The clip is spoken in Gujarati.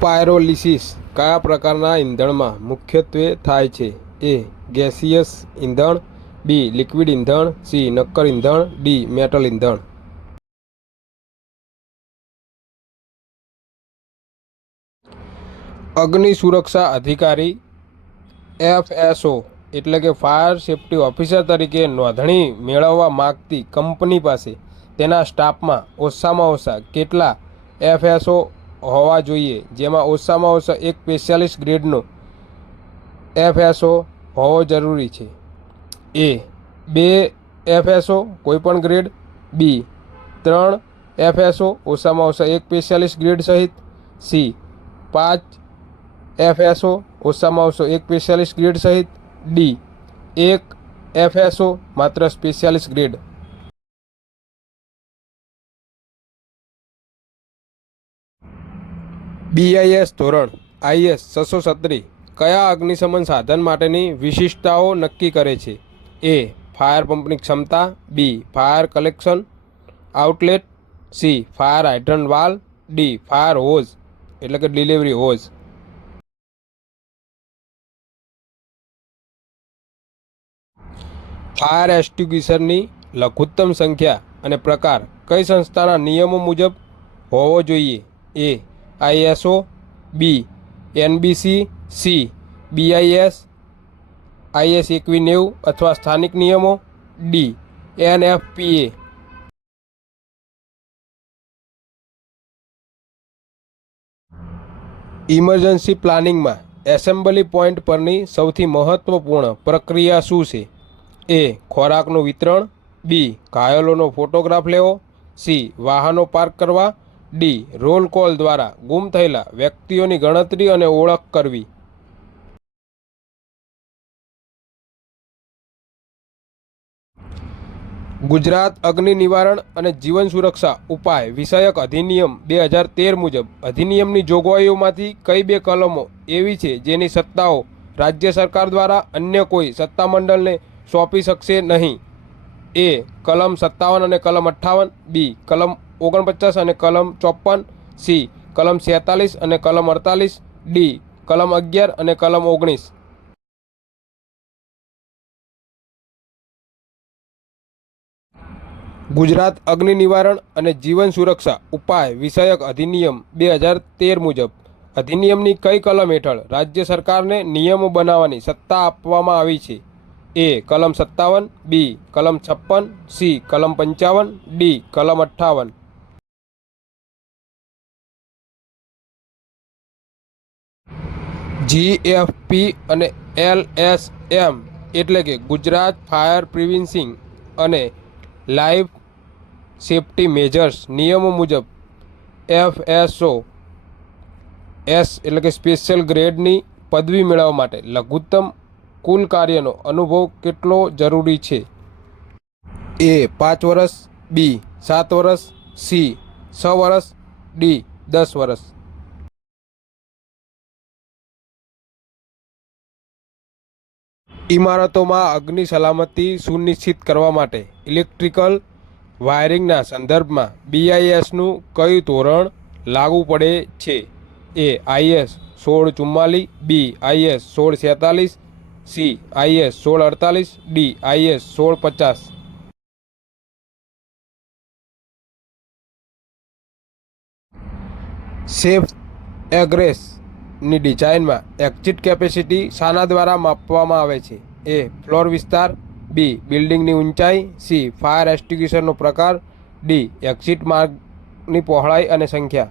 પાયરોલિસિસ કયા પ્રકારના ઇંધણમાં મુખ્યત્વે થાય છે? એ. ગેસિયસ ઇંધણ, બી. લિક્વિડ ઇંધણ, સી. નક્કર ઇંધણ, ડી. મેટલ ઇંધણ. અગ્નિ સુરક્ષા અધિકારી FSO એટલે કે ફાયર સેફ્ટી ઓફિસર તરીકે નોંધણી મેળવવા માગતી કંપની પાસે તેના સ્ટાફમાં ઓછામાં ઓછા કેટલા FSO હોવા જોઈએ, જેમાં ઓછામાં ઓછા એક સ્પેશિયાલિસ્ટ ગ્રેડનો FSO હોવો જરૂરી છે? એ. 2 FSO કોઈપણ ગ્રેડ, બી. 3 FSO ઓછામાં ઓછા એક સ્પેશિયાલિસ્ટ ગ્રેડ સહિત, સી. 5 FSO ઓછામાં ઓછો એક સ્પેશિયાલિસ્ટ ગ્રેડ સહિત, ડી. 1 FSO માત્ર સ્પેશિયાલિસ્ટ ગ્રેડ. BIS ધોરણ IS 637 કયા અગ્નિશમન સાધન માટેની વિશિષ્ટતાઓ નક્કી કરે છે? એ. ફાયર પંપની ક્ષમતા, B. Fire collection outlet, C. Fire hydrant valve, D. Fire hose એટલે કે ડિલિવરી હોઝ. ફાયર એક્સ્ટિંગ્વિશરની લઘુત્તમ સંખ્યા અને પ્રકાર કઈ સંસ્થાના નિયમો મુજબ હોવો જોઈએ? A. ISO, B. NBC, C. BIS, IS 91 અથવા સ્થાનિક નિયમો, ડી. NFPA. ઇમરજન્સી પ્લાનિંગમાં એસેમ્બલી પોઈન્ટ પરની સૌથી મહત્વપૂર્ણ પ્રક્રિયા શું છે? એ. ખોરાકનું વિતરણ, બી. ઘાયલોનો ફોટોગ્રાફ લેવો, સી. વાહનો પાર્ક કરવા, ડી. રોલ કોલ દ્વારા ગુમ થયેલા વ્યક્તિઓની ગણતરી અને ઓળખ કરવી. ગુજરાત અગ્નિ નિવારણ અને જીવન સુરક્ષા ઉપાય વિષયક અધિનિયમ 2013 મુજબ અધિનિયમની જોગવાઈઓમાંથી કઈ બે કલમો એવી છે જેની સત્તાઓ રાજ્ય સરકાર દ્વારા અન્ય કોઈ સત્તામંડળને સોંપી શકશે નહીં? એ. કલમ 57 અને કલમ 58, બી. કલમ 49 અને કલમ 54, સી. કલમ 46 અને કલમ 48, ડી. કલમ 11 અને કલમ 19. ગુજરાત અગ્નિ નિવારણ અને જીવન સુરક્ષા ઉપાય વિષયક અધિનિયમ 2013 મુજબ અધિનિયમની કઈ કલમ હેઠળ રાજ્ય સરકારને નિયમો બનાવવાની સત્તા આપવામાં આવી છે? એ. કલમ 57, બી. કલમ 56, સી. કલમ 55, ડી. કલમ 58. GFP અને LSM એટલે કે ગુજરાત ફાયર પ્રિવેન્શન અને લાઈફ સેફ્ટી મેજર્સ નિયમો મુજબ FSO S એટલે કે સ્પેશિયલ ગ્રેડની પદવી મેળવવા માટે લઘુત્તમ કુલ કાર્યનો અનુભવ કેટલો જરૂરી છે? એ. 5 વર્ષ, બી. 7 વર્ષ, સી. 6 વર્ષ, ડી. 10 વર્ષ. ઇમારતોમાં અગ્નિ સલામતી સુનિશ્ચિત કરવા માટે ઇલેક્ટ્રિકલ વાયરિંગના સંદર્ભમાં BISનું કયું ધોરણ લાગુ પડે છે? A. IS 1644, B. IS 1647, C. IS 1648, D. IS 1650. Safe એગ્રેસની ડિઝાઇનમાં એક્ઝિટ કેપેસિટી શાના દ્વારા માપવામાં આવે છે? એ. ફ્લોર વિસ્તાર, બી. બિલ્ડિંગની ઊંચાઈ, સી. ફાયર એક્સ્ટિંગ્વિશરનો પ્રકાર, ડી. એક્ઝિટ માર્ગની પહોળાઈ અને સંખ્યા.